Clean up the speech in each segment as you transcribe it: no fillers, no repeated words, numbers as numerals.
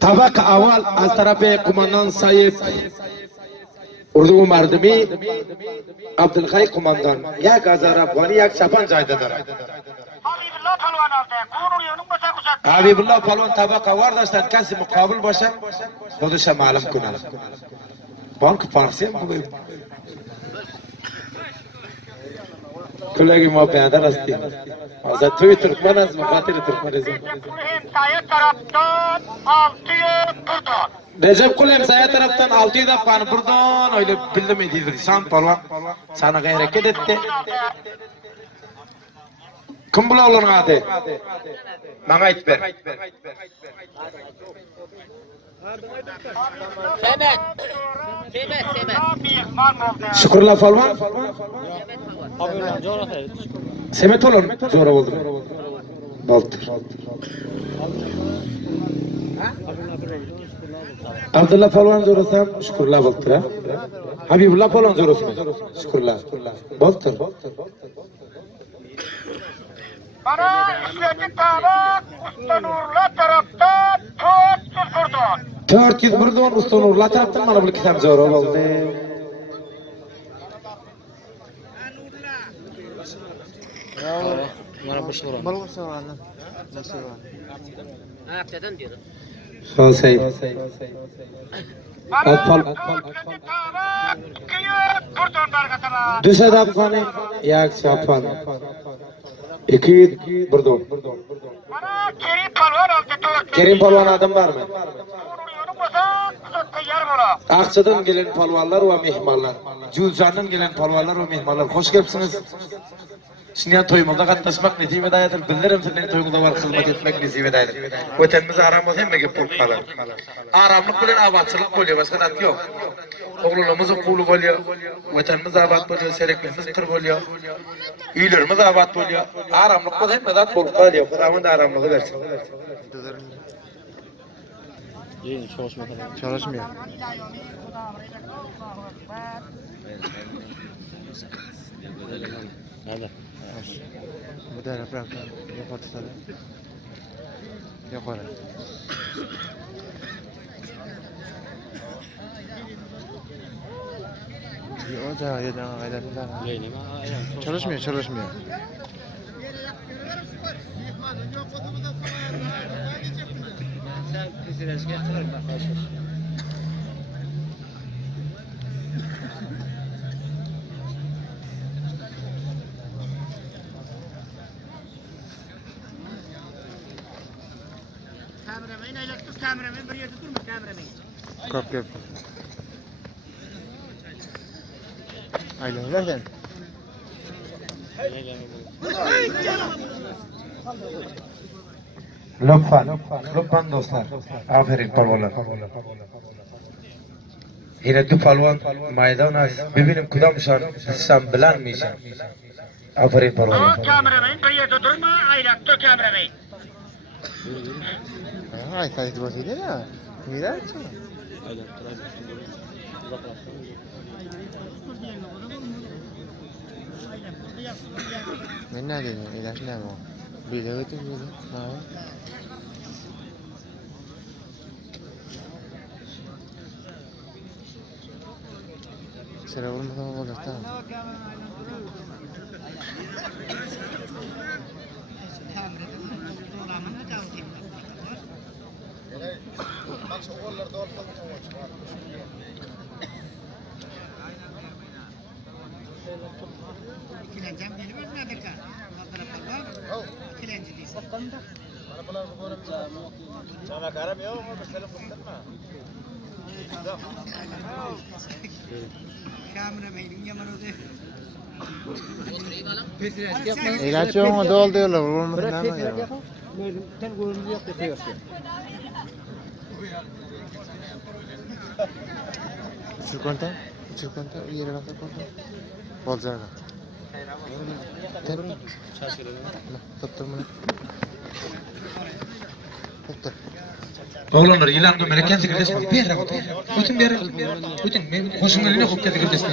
Tabak avval az tarafı kumandan Sayıp Urdu Mardimi Abdülhay kumandan yak azar Afgani yak Şapan caydadır. Habibullah Palvan tabak avardashdan kasi muqobil bo'lsa, xuddi ma'lum kunali. Bank parsim bu. Kulagi muhabbatan asti. Hozir to'y Turkman az muxotiri Turkmanizm. Sayet taraftan 6'ya buradan. Recep Kulem Sayet taraftan 6'da pan buradan öyle bildim edilir. Şan Palvan sana hareket etti. Kim bula ularning ati? Menga aytib ber. Semet. Shukrullah Palvan. Semet olur. Jo'ra bo'ldi. Bo'ldi. Abdullah Palvan jo'rasam Shukrullah bo'ldi. Habibullah Palvan jo'rasimi? Shukrullah. Bo'ldi. Bana işledik tabak Ustanurlar taraftan 400 buradan. 400 buradan Ustanurlar taraftan mana bu kitam jo'ra bo'ldi. Mana bu so'radi. Bo'lgan so'radi. Nasibani. Ayaqdan dedi. Xosay. Apal. Düşed Afgani yak Şapan. 2 buradan. Kerim Palvan adam var mı? Akçadan gelen palvanlar ve mehmanlar. Cüzcandan gelen palvanlar ve mehmanlar. Hoş geldiniz. Şimdi toyumda katlaşmak netice dayadır. Bilirim senin toyumda var hizmet etmek netice dayadır. Vatanımız aramız hem de pul kalır. Aramlık bilen avatçılık oluyor. Başka da yok. Oğlumuzun kulu oluyor. Vatanımız avat oluyor. Sereklerimiz kır oluyor. Üylerimiz avat oluyor. Aramlık bilen hem de pul kalıyor. Kuramın da aramlığı versin. Çalışmıyor. Nerede? Bu da bırak. Yok atsana. Yok oraya. Yok da yedan aydan. Çalışmıyor. Sen pisireşke kırık arkadaşlar. Kameraman aylattı, kameraman bir yerde durma kameraman. Kalk. Aydan nereden? Lütfen dostlar. Aferin palvanlar. Yine du palvan maydan az. Bebenim kudamşan sen bilenmeyeceğim. Aferin palvanlar. O kameraman bir yerde durma, aylattı kameraman. Ay kayıt basıyla ya. Mirar mısın? Ben ne dedim? İlaç ne bu? Bile götürdü. Hayır. Sıra olmadan olacak tamam. İlaç yok mu? Dol diyorlar. Olmasın ama ya. Sen görüntü yok da yok. Çırpanta, yere bak çırpanta. Bolcana. Tuttur bunu. Tuttur. Oğlanlar yılan dömele kendi girdesme. Bir yere bak. Bütün hoşuna ne hukuk kendi girdesme.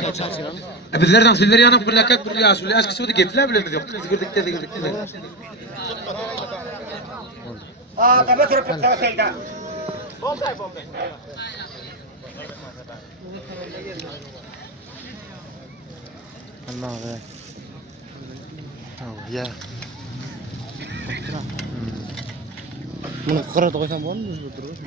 Bizlerden sizler yanıp bir lakak bir yasul. Aşk suudi gepler bile mi yok? Girdik. Adama tırpıkta şeyda. Bomday. Allah be. Oh ya. Bunu qirada qo'ysam bo'ladimi o'zi turib?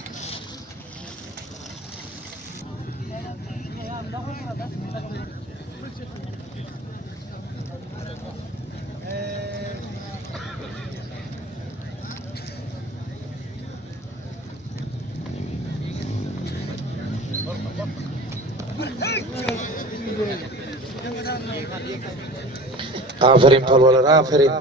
Aferin palvalar, aferin.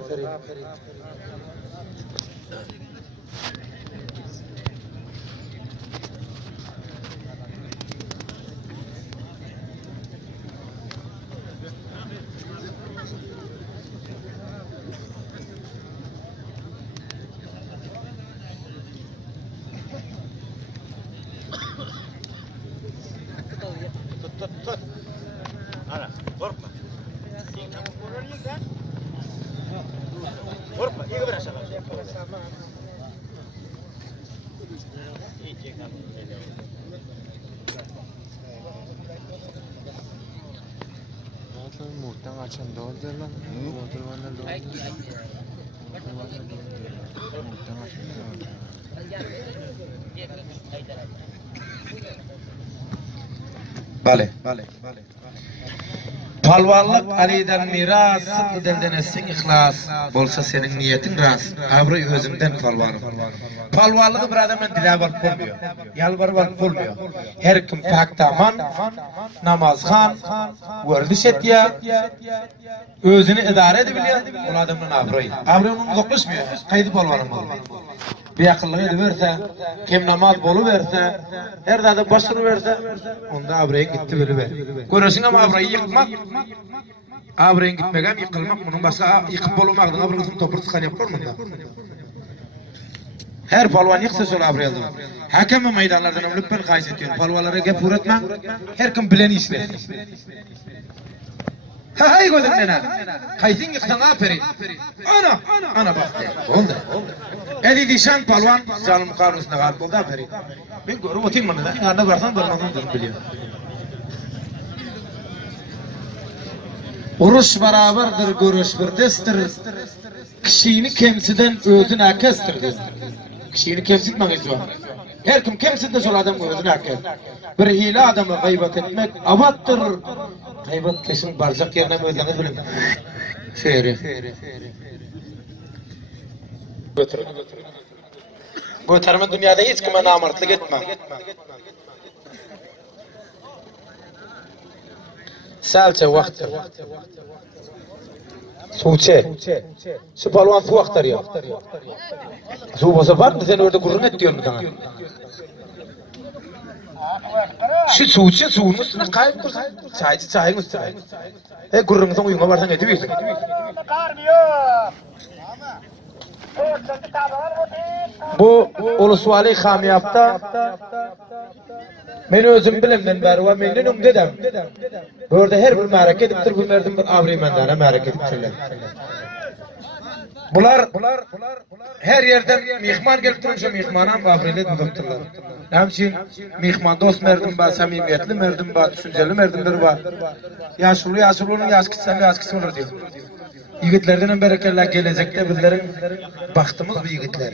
Ana, korkma. Korkma, iyi bir aşağı. Zaten muhtemelen açan doğrudur lan. Oturmanlar doğrudur. Bale. Palvallık Ali'den miras, dilden etsin ihlas, bolsa senin niyetin ras, abroy özümden palvanım. Palvallığı bir adamın dile varıp olmuyor, yalvar varıp olmuyor. Her kim paktaman, namazhan, verdiş etiyor, özünü idare edebiliyor, o adamın abroyu. Abroy onu dokuşmuyor, kaydı palvanım olur. Bir akıllı ediverse, kim namaz bolu verse, her dada başarı verse, onda abraya gitti böyle ver. Görürsün ama abrayı yıkmak, abraya gitmegem yıkılmak, bunun başka yıkıp bolumaktan abrayı topur tıkan yapar mı da? Her palvan yıksa sol abraya alır. Hakem meydanlardan ömlük ben kayıs ediyor. Palvalara gep uğratma, her kim bileni işler. Hay gözümden ha. Kaysın yıksan aferin. Ana bak de. Oldu. Eli dişan palvan zalim kanusuna galip oldu aferin. Ben görüp otayım bana da. Yanına varsan görmezsen durum biliyor. Uruş beraberdir, görüş birdestir. Kişini kemsiden özün akestir diyor. Kişini kemsitmek istiyor. Her kim kemsitde sol adam özün akes. Bir hile adamı gaybat etmek avattır. Gaybat kesin barzak yerine özleniz bilin. Şehri. Götürme dünyada hiç kime namartlık etme. Salça vaktır. Suçe. Şu palvan su aktarıyor. Su boza var mı? Sen orada gurrun et diyorsun sana. Şu suçe suyun üstüne kayıp dursun. Çayın üstüne. Gurrunuzun uyuma varsan ediyorsun. Bu ulusvali hamiyapta men özüm bilemden beri ve memnunum dedem. Burada her bir merak ediptir, bu merdim bir avrimendana merak ediptirler. Bular her yerden mihman gelip durunca mihmanam avrilet doktorlar. Namçin mihman dost merdim ba, samimiyetli merdim ba, düşünceli merdimleri var. Yaşlının yaş kısa olur diyor. Yigitlerden berekeler gelecekte bizlerin baktığımız bu yigitler.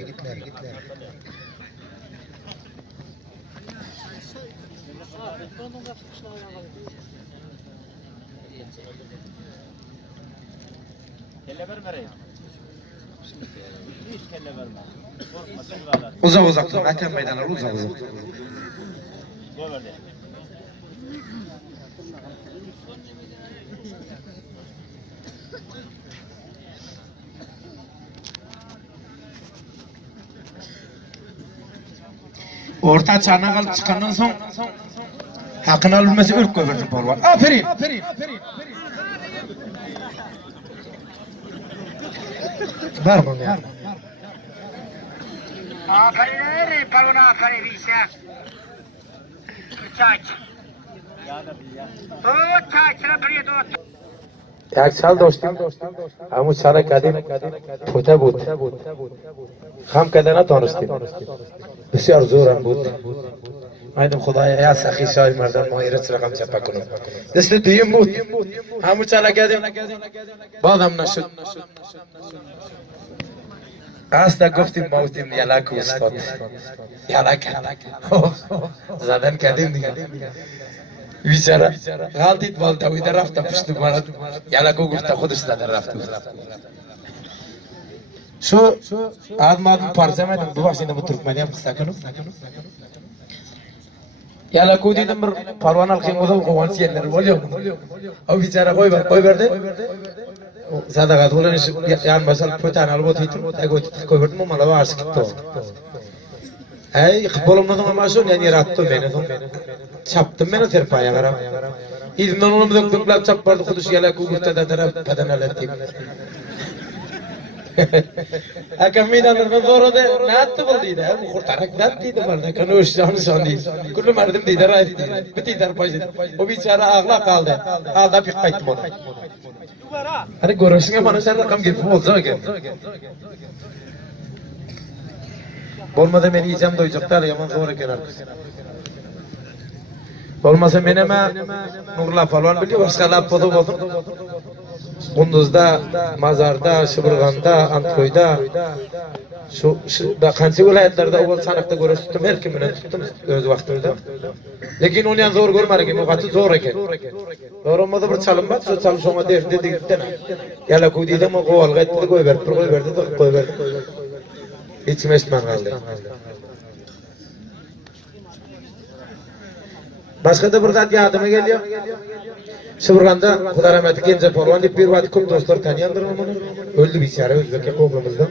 Uzak dur, hakem meydanları uzak. Orta çarına kalıp çıkandan son hakkını alınması ürk koyversin palvan. Aferin. Var mı ya? Aferin, palvan aferin ise. Çaç. O çaçına bir yedi otur. یک سال داشتیم همون سال قدیم توته بود هم کده نتانستیم بسیار زورم بود مایدم خدایا یا سخی شای مردم مایرت رقم چپا کنم دست دویم بود همون سال قدیم بازم نشد اصلا گفتیم موتیم یلک استاد یلک زدن کردیم دیگه بیچاره غلطید والدویده رفت پشت مرد یلکو گفته خودش دادن رفت شو آدم پارچه میدم ببخشید من ترکمنی هم قصه کنم یلکو دیدم بر پروان القیم بوده و قوانسی یلر والیو او بیچاره قوی برده صدقات ولنش yani mesela pöten alıp titir koy verdim ama lava arz gitti. Ey bolumdan ama şu ne yarattı beni. Çaptım beni terpaya gara. İzden onu döktüm bla çapardı kuduş yala kugurta da taraf padan alattı. Akamidanlardan zor de ne attı bulduydu. Bu kurtarak dattıydı bana. Kanı şanı şandı. Kullu merdim deydi rahat deydi. Biti terpaydı. O biçare ağla kaldı. Ağda bir kayıttım onu. Hani görüşüne bana sen rakam gibi olsa ki. Olmadı beni yiyeceğim doyacaklar yaman zor eken arkası. Olmasa meneme Nurla falan biliyor başka laf podu olsun. Kunduz'da, Mazar'da, Şıbırgan'da, Antkoy'da şu kançı vilayetlerde o sanakta görüştüm her kimine tuttum öz vaktimde. Lekin onu zor görmedim o katı zor eken. Zor olmadı bir çalınmaz şu çalışma derdi dedikten. Yala koyduydu ama koval gayet koy verdi de koy verdi. İçim esmen kaldı. Başka da buradan yardıma geliyor. Şıbırgan'da Xuda rahmeti Gence Polvan deyip bir vakit көп dostlar tanıyandır onu. Öldü biçare Özbek'e kovmamızdan.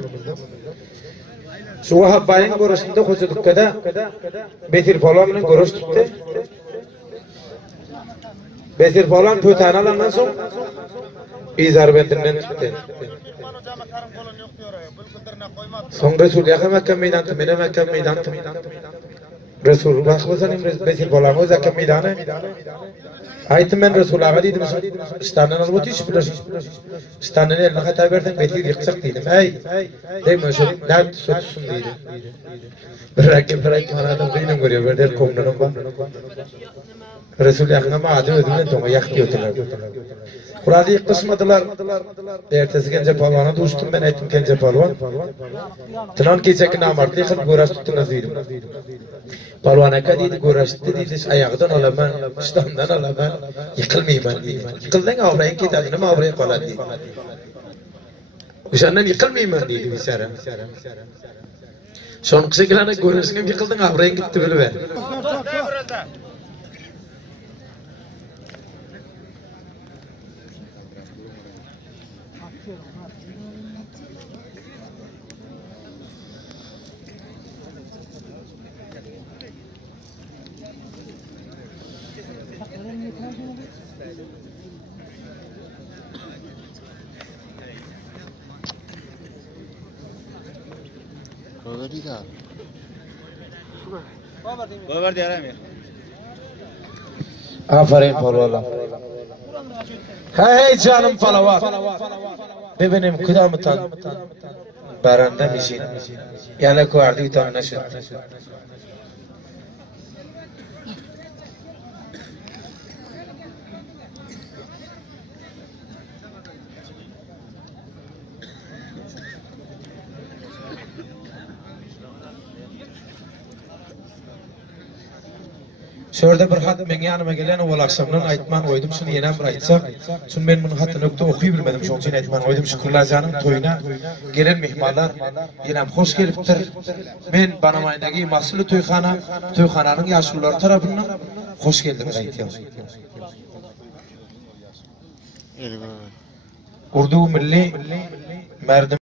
Şu Vahab Bay'ın görüşünde Koçudukka'da Betir Polvan'la görüş tuttu. Betir Polvan pötani alandan soň İzarbetinden tuttu. Soň Resul Yakı Mekke meydanı, mene Mekke meydanı. Resul Bakhosan Betir Polvan o Mekke meydanı. Aytım ben Resulullah'a dedim, İstan'dan alıp iş bilir. İstan'dan eline hata verdim, Betir yıkacak dedim. Ey, deyim öyle, ne tutsun dedim. Bırakayım adam kıyım görüyor, böyle der komdanım var. Resulullah'ın ama adım ödümden toğa yaktı yotular. Kur'an'ı ilk kısmadılar. Ertesi Gence Polvan'a düştüm ben aytım Gence Polvan. Tınan keçek namartlı yıkıp göğraş tuttunuz dedim. Polvan aka deydi, göğraştı deydi, ayağıdan alaman, İslam'dan alaman, yıkılmayman deydi. Yıkıldın avrayın kitadını avraya kolan deydi. Uşandan yıkılmayman deydi biçare. Son kısa kilana göğraşın yıkıldın avrayın gitti böyle ver. Babar diyelim ya. Aferin Polvala. Hey canım Polava. Bebenim kudamıtan. Baranda mişin. Yana koyardı utanına şu. Şöyle bir hat men yanıma gelen o akşamdan aytman koydum şunu yenem bir aytsak. Şunu ben bunu hatta nokta okuy bilmedim şonun için aytman koydum şükürler canım toyuna gelen mehmanlar yenem hoş geliptir. Men Banamay'daki mahsulü toyxananın yaşlılar tarafından hoş geldiniz aytıyorum. Urdu milli merdim